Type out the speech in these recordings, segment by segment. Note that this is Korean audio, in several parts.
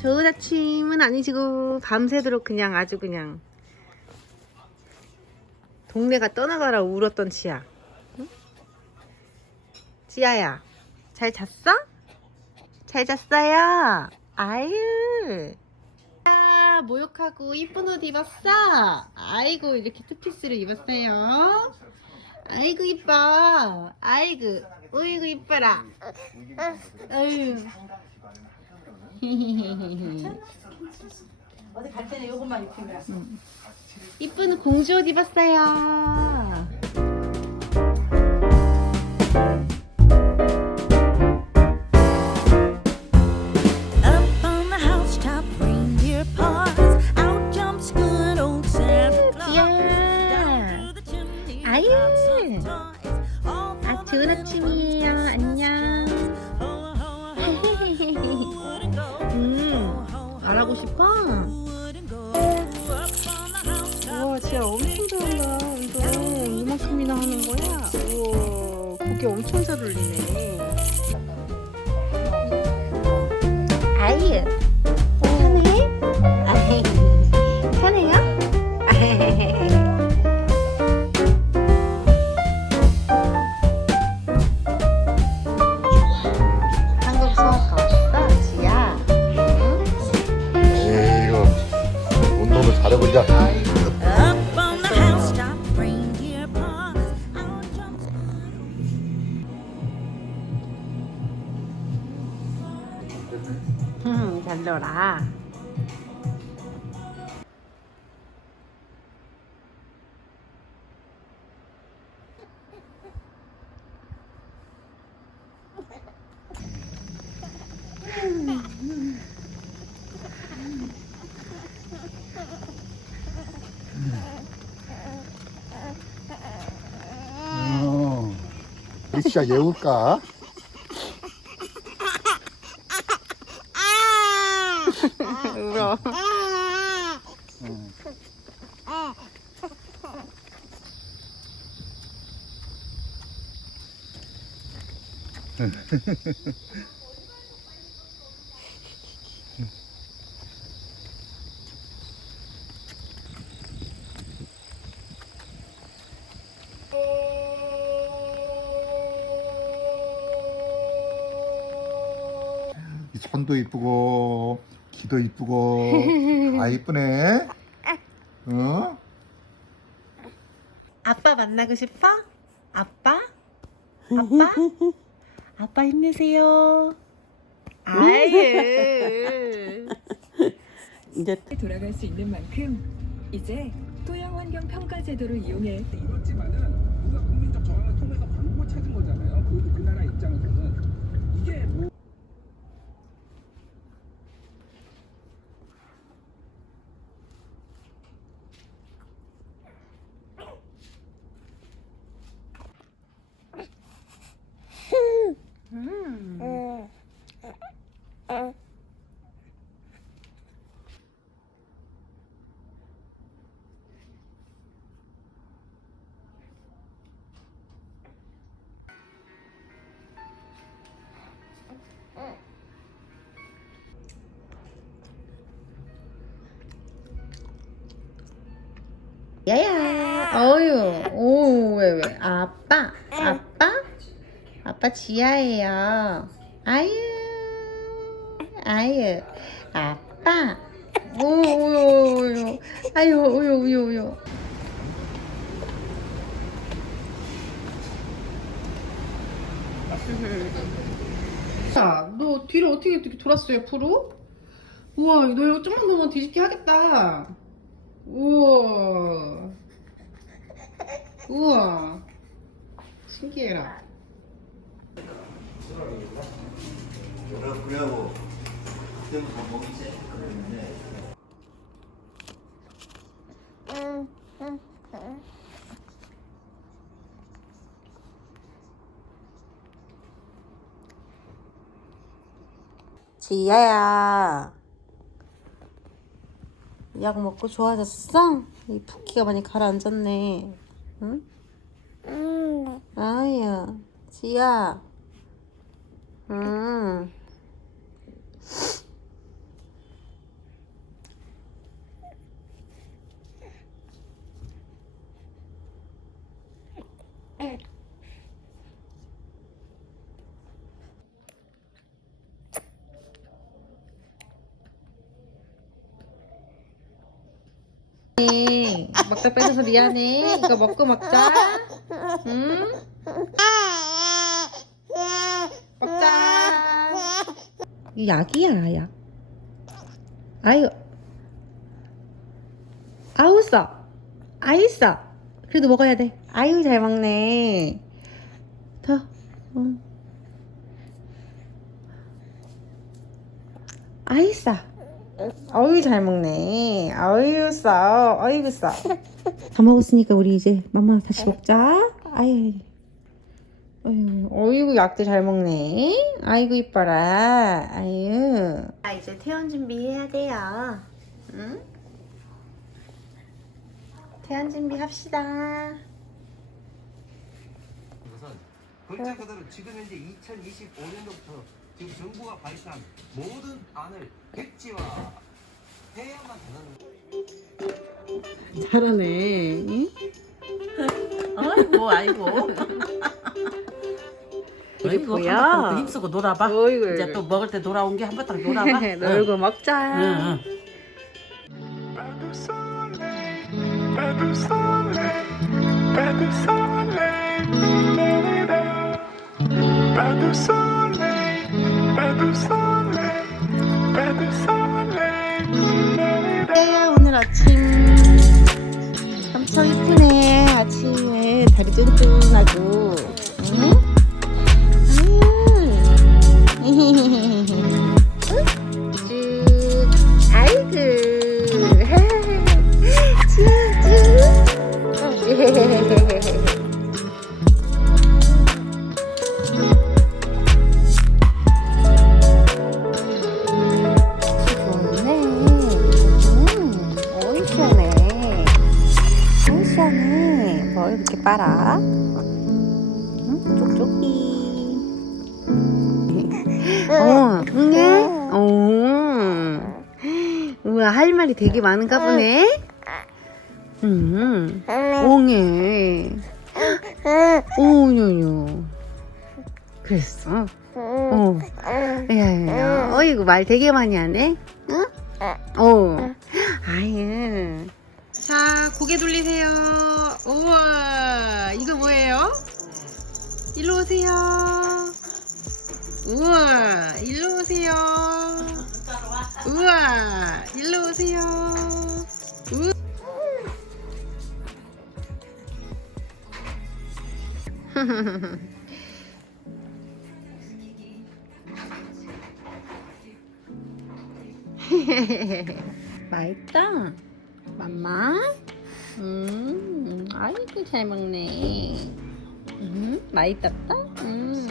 좋은 아침은 아니지고 밤새도록 그냥 아주 그냥 동네가 떠나가라 울었던 지야. 응? 지야야, 잘 잤어? 잘 잤어요. 아유. 아, 모욕하고 이쁜 옷 입었어. 아이고 이렇게 투피스를 입었어요. 아이고 이뻐. 아이고, 어이구 이뻐라. 아유. 어디 갈 때는 이것만 입히면 이쁜 공주 옷 입었어요. 진짜 엄청 잘한다. 이거 이만큼이나 하는 거야? 우와, 고개 엄청 잘 올리네. 아이, 편해? 아이, 편해요? 한국 수학 없어, 지야? 응? 에이구 운동도 잘하고 이제 음, 잘 놀아. 어. 리치야 예울까? 울어. 이 손도 이쁘고 귀도 이쁘고 다 이쁘네 어? 아빠 만나고 싶어? 아빠? 아빠? 아빠 힘내세요. 아유. 이제 돌아갈 수 있는 만큼 이제 토양 환경 평가 제도를 이용해 야야. 어유. 오, 왜 왜? 아빠. 아빠? 아빠 지아예요. 아유. 아유. 아빠. 오, 오요, 오요. 아유, 오요, 오요, 오요. 자, 너 뒤로 어떻게 이렇게 돌았어, 옆으로? 우와, 너 이거 좀만 더면 뒤집기 하겠다. 우와. 우와. 신기해라. 지야야. 약 먹고 좋아졌어? 이 붓기가 많이 가라앉았네. 응? 아야, 지야. 음. 먹다 뺏어서 미안해. 이거 먹고 먹자. 응? 먹자. 이 약이야, 약. 아유. 아우 싸. 아이 싸. 그래도 먹어야 돼. 아유 잘 먹네. 더. 응. 아이 싸. 어유 잘 먹네. 어유 싸. 어이구 싸. 다 먹었으니까 우리 이제 맘마 다시 먹자. 아유. 어유, 어이구 약도 잘 먹네. 아이고 이뻐라. 아유. 아 이제 퇴원 준비해야 돼요. 응? 퇴원 준비합시다. 우선 글자 그대로 지금 현재 2025년도부터 지금 정부가 발표한 모든 안을 백지화 해야만 되는 잘하네. 응? 아이고 아이고 그리고 어이구야. 한번더 힘쓰고 놀아봐 어이구. 이제 또 먹을 때 놀아온 게한번딱 놀아봐 놀고 먹자. 응, 응. 엄청 이쁘네. 아침에 다리 쫀쫀하고. 뭘 이렇게 빨아? 응? 쪽쪽이. 어, 응애? 어. 우와, 할 말이 되게 많은가 보네? 응. 옹해. 오뇨뇨. 그랬어? 어. 야야야. 어이구, 말 되게 많이 하네? 응? 어. 아유. 자, 고개 돌리세요. 우와, 이거 뭐예요? 일로 오세요. 우와, 일로 오세요. 우와, 일로 오세요. 우. 맛있다. 맘마. 음, 아이고 잘 먹네. 음, 맛있었다. 음.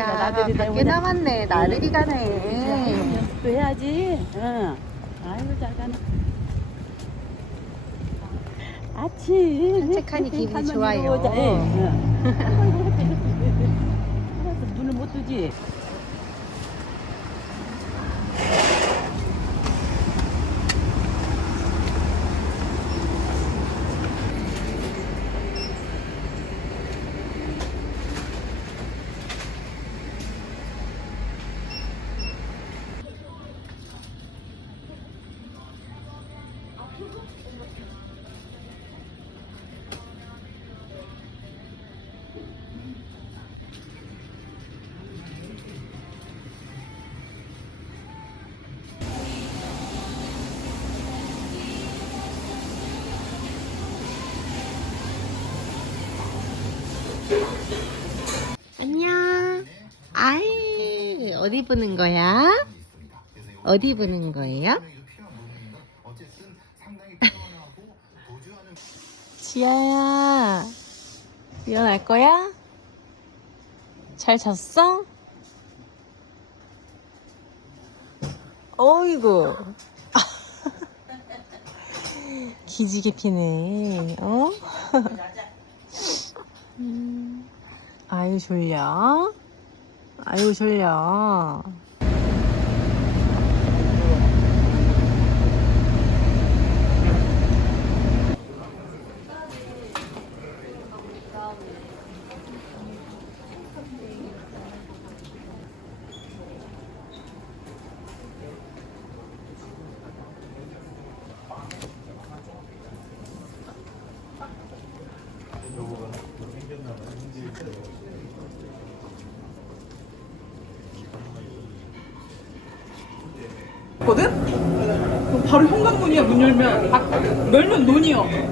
야, 나들이 밖에 남았네. 나들이 가네. 연습도 해야지 응. 아이고 잘 가네 아침 산책하니 기분이 좋아요. 오자. 예, 응. 아이고. 알았어, 눈을 못 뜨지 어디 보는 거야? 어디 보는 거예요? 지아야, 일어날 거야? 잘 잤어? 어이구. 기지개 피네. 어? 음. 아유 졸려? 아유 졸려. 거든? 그럼 바로 현관문이야 문 열면 아, 열면 논이요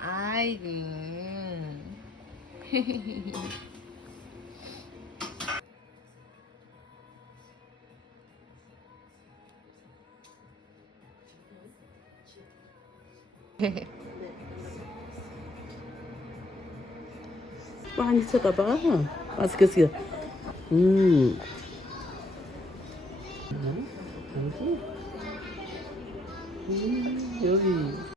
아이고. 많이 쳐다봐. 쓰. 음. 음, 여기. 음, 여기.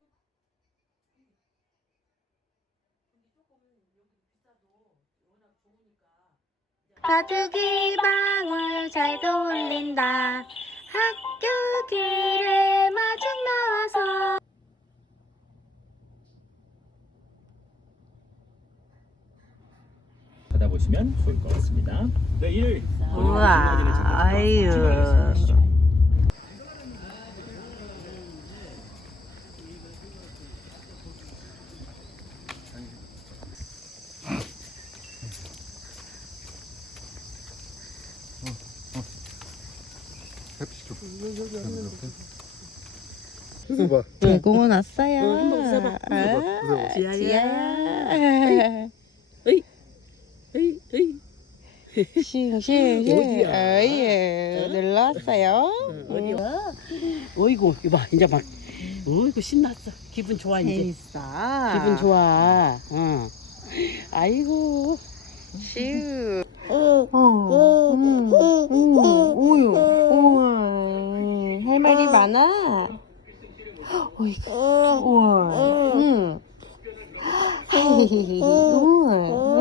가족이 받아보시면 좋을 것 같습니다. 네, 이를 우와, 아유. 햇빛 좀. 봐. 대공원 왔어요. 한번 웃어봐. 아, 지아야. 싱싱싱. 어이, 놀러 왔어요. 어디야? 어이구, 이봐, 이제 막. 어이구, 신났어. 기분 좋아, 이제. 재밌어. 기분 좋아. 어. 아이고. 슈. 어. 음, 음, 우유. 우와. 할 말이 많아. 어이구. 우와. 음. 우와.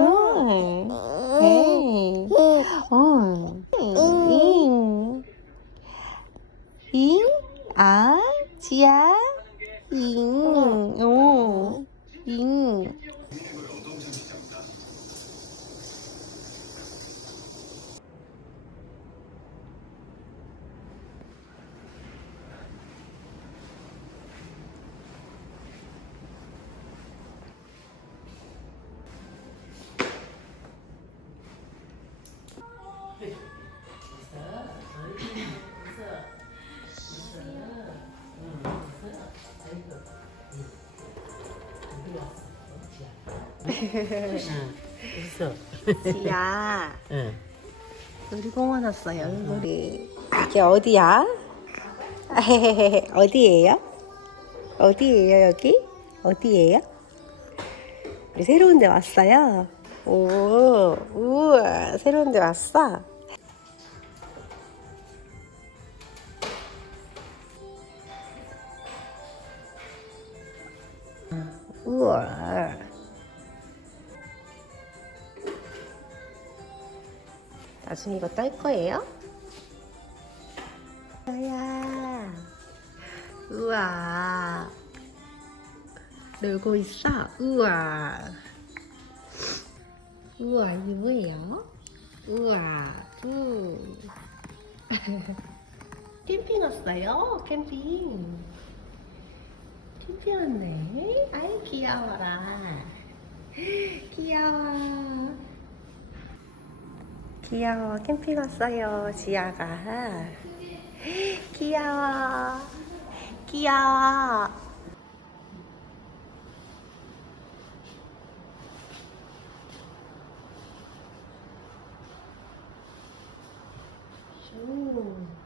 웃어. 지야. 응. 놀이공원 왔어요, 우리. 이게 어디야? 어디예요? 어디예요, 여기? 어디예요? 우리 새로운 데 왔어요. 오, 우와, 새로운 데 왔어. 나중에 이거 딸 거예요? 야 우와 놀고 있어? 우와 우와 이게 뭐예요? 우와 우 캠핑 왔어요? 캠핑 캠핑 왔네 아이 귀여워라 귀여워 귀여워. 캠핑 왔어요 지아가. 귀여워. 귀여워. 슈.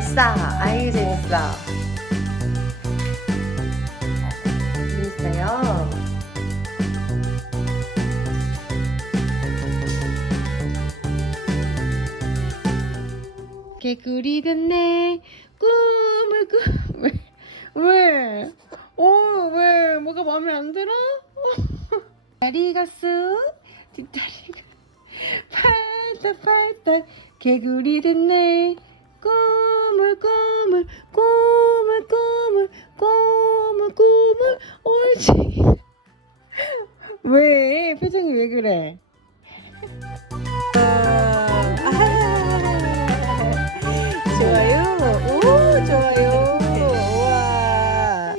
재밌어. 아유 재밌어. 재밌어요. 개구리 됐네. 꿈을 꿈을 왜? 어, 왜? 뭐가 마음에 안 들어? 다리가 쑥 뒷다리가 팔딱 팔딱 개구리 됐네. 왜? 표정이 왜 그래?